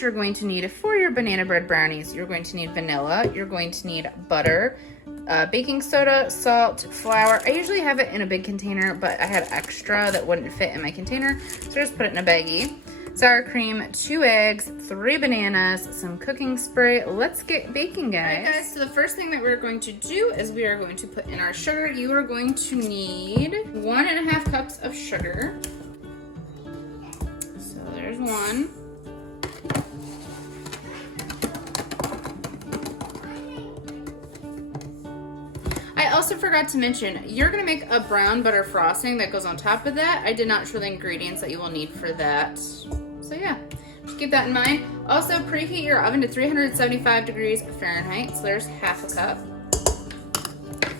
ingredients you're going to need for your banana bread brownies. You're going to need vanilla, you're going to need butter, baking soda, salt, flour. I usually have it in a big container, but I had extra that wouldn't fit in my container, so I just put it in a baggie. Sour cream, 2 eggs, 3 bananas, some cooking spray. Let's get baking, guys. All right, guys, so the first thing that we're going to do is we are going to put in our sugar. You are going to need 1.5 cups of sugar. So there's 1. I also forgot to mention, you're gonna make a brown butter frosting that goes on top of that. I did not show the ingredients that you will need for that. So yeah, just keep that in mind. Also, preheat your oven to 375 degrees Fahrenheit. So there's 1/2 cup.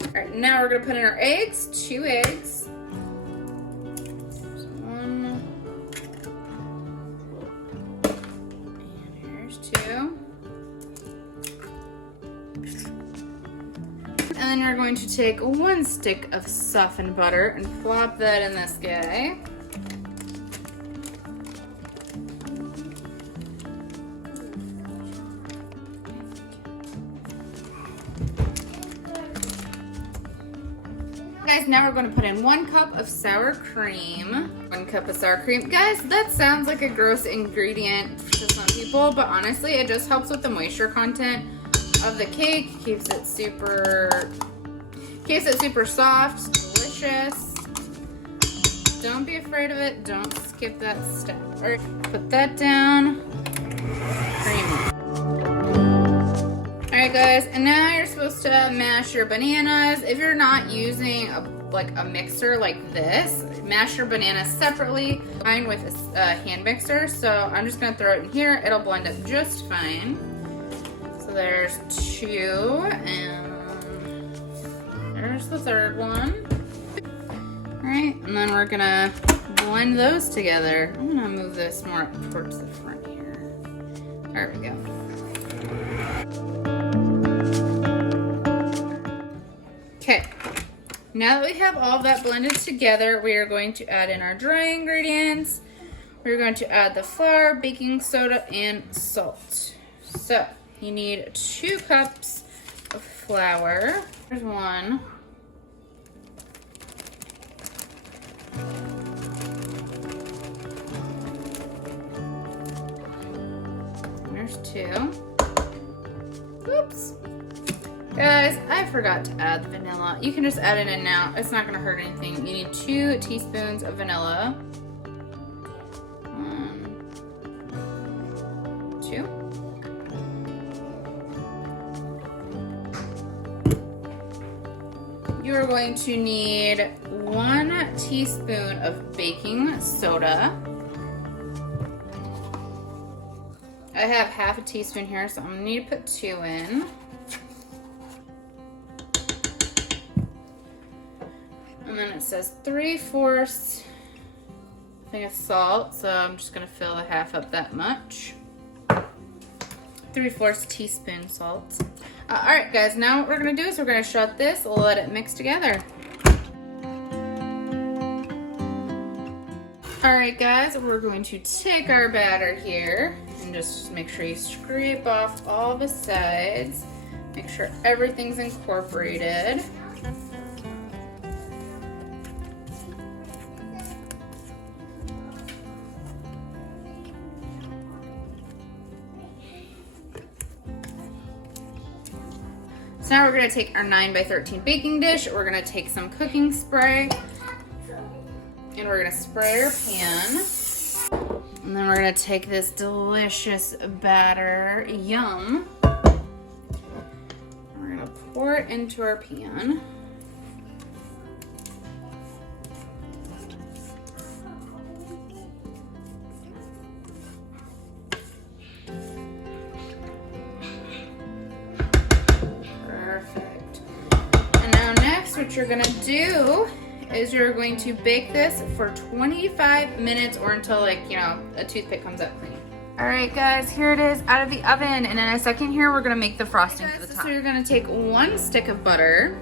All right, now we're gonna put in our eggs, 2 eggs. There's 1. And here's 2. And then you're going to take 1 stick of softened butter and flop that in this guy. Guys, now we're going to put in 1 cup of sour cream. 1 cup of sour cream. Guys, that sounds like a gross ingredient to some people, but honestly, it just helps with the moisture content of the cake. Keeps it super soft, delicious. Don't be afraid of it. Don't skip that step. All right, put that down. Cream. All right, guys, and now you're supposed to mash your bananas. If you're not using a mixer like this, mash your bananas separately. Mine with a hand mixer, so I'm just gonna throw it in here. It'll blend up just fine. So there's 2, and there's the 3rd one. All right, and then we're gonna blend those together. I'm gonna move this more up towards the front here. There we go. Okay, now that we have all that blended together, we are going to add in our dry ingredients. We're going to add the flour, baking soda, and salt. So you need 2 cups of flour. There's 1. There's 2. Oops. Guys, I forgot to add the vanilla. You can just add it in now. It's not gonna hurt anything. You need 2 teaspoons of vanilla. 1, 2. You are going to need 1 teaspoon of baking soda. I have 1/2 teaspoon here, so I'm gonna need to put 2 in. And then it says 3/4 thing of salt, so I'm just gonna fill the 1/2 up that much. 3/4 teaspoon salt. All right, guys, now what we're gonna do is we're gonna shut this, let it mix together. All right, guys, we're going to take our batter here and just make sure you scrape off all the sides. Make sure everything's incorporated. So now we're gonna take our 9x13 baking dish. We're gonna take some cooking spray and we're gonna spray our pan. And then we're gonna take this delicious batter, yum. We're gonna pour it into our pan. What you're gonna do is you're going to bake this for 25 minutes or until, like, you know, a toothpick comes up clean. All right, guys, here it is out of the oven, and in a second here we're gonna make the frosting for the top. So you're gonna take 1 stick of butter.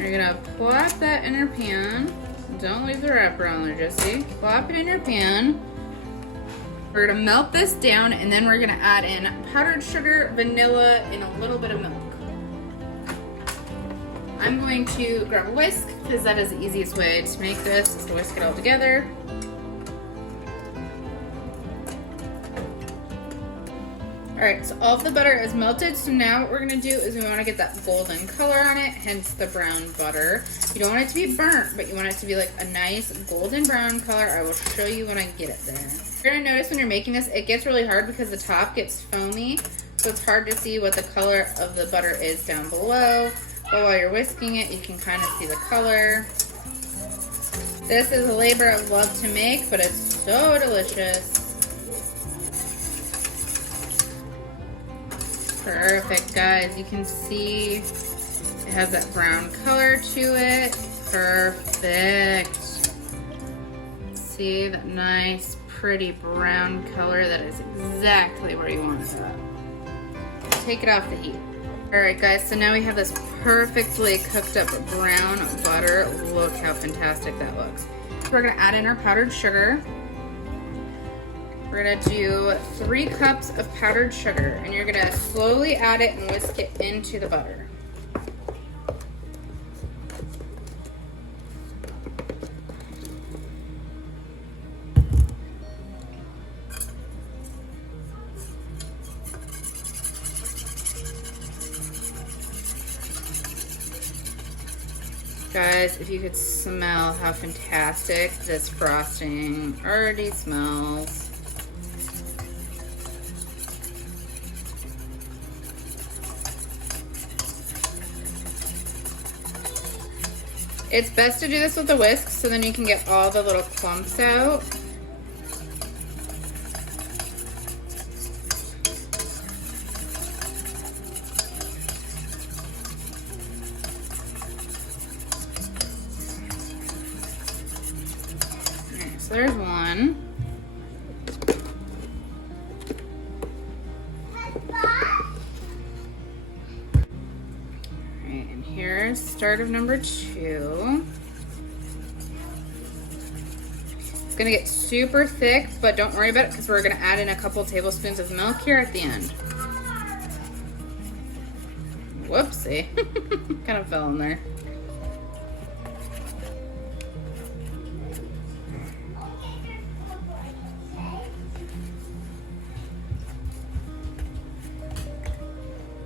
You're gonna plop that in your pan. Don't leave the wrapper on there, Jessie. Plop it in your pan. We're gonna melt this down, and then we're gonna add in powdered sugar, vanilla, and a little bit of milk. I'm going to grab a whisk because that is the easiest way to make this, is to whisk it all together. All right, so all of the butter is melted. So now what we're gonna do is we wanna get that golden color on it, hence the brown butter. You don't want it to be burnt, but you want it to be like a nice golden brown color. I will show you when I get it there. You're gonna notice when you're making this, it gets really hard because the top gets foamy. So it's hard to see what the color of the butter is down below. But while you're whisking it, you can kind of see the color. This is a labor of love to make, but it's so delicious. Perfect, guys. You can see it has that brown color to it. Perfect. See that nice, pretty brown color? That is exactly where you want it. Take it off the heat. All right, guys, so now we have this perfectly cooked up brown butter. Look how fantastic that looks. We're gonna add in our powdered sugar. We're gonna do 3 cups of powdered sugar, and you're gonna slowly add it and whisk it into the butter. Guys, if you could smell how fantastic this frosting already smells. It's best to do this with a whisk so then you can get all the little clumps out. Alright, so there's one. Here's start of number 2. It's gonna get super thick, but don't worry about it because we're gonna add in a couple tablespoons of milk here at the end. Whoopsie, kind of fell in there.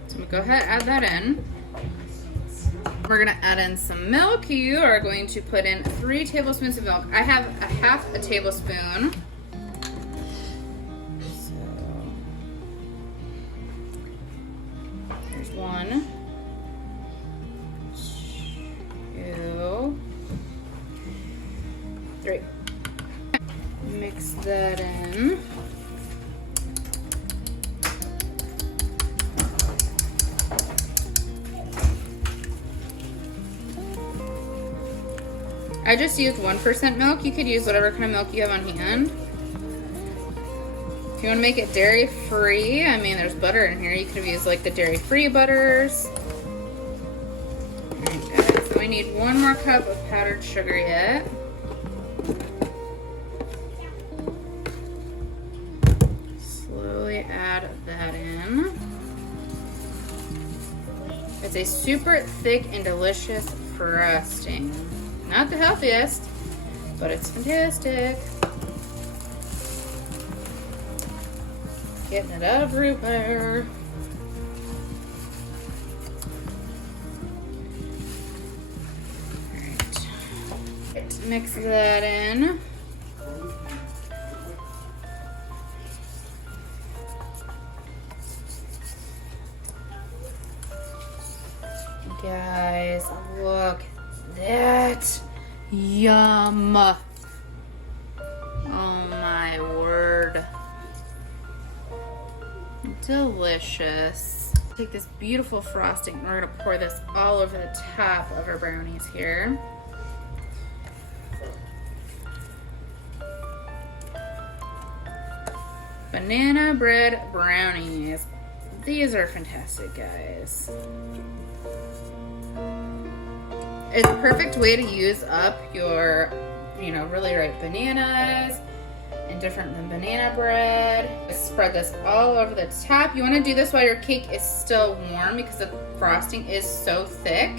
So I'm gonna go ahead and add that in. We're gonna add in some milk. You are going to put in 3 tablespoons of milk. I have a half a tablespoon. So there's 1, 2, 3. Mix that in. I just used 1% milk. You could use whatever kind of milk you have on hand. If you want to make it dairy-free, I mean, there's butter in here. You could have used like the dairy-free butters. Alright, guys, so we need 1 more cup of powdered sugar yet. Slowly add that in. It's a super thick and delicious frosting. Not the healthiest, but it's fantastic. Getting it everywhere. Alright. Mix that in. Guys, look. That yum. Oh my word. Delicious. Take this beautiful frosting and we're gonna pour this all over the top of our brownies here. Banana bread brownies. These are fantastic, guys. It's a perfect way to use up your, really ripe bananas and different than banana bread. Spread this all over the top. You want to do this while your cake is still warm because the frosting is so thick.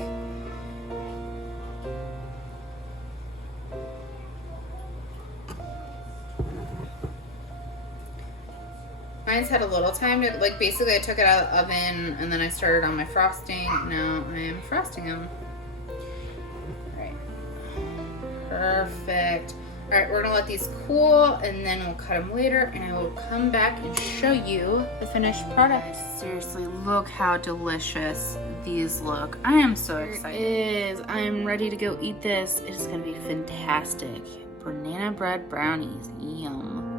Mine's had a little time to, like, basically I took it out of the oven and then I started on my frosting. Now I am frosting them. All right. Perfect. All right, we're gonna let these cool and then we'll cut them later and I will come back and show you the finished product. Seriously, look how delicious these look. I am so excited. I'm ready to go eat this. It is gonna be fantastic. Banana bread brownies, yum.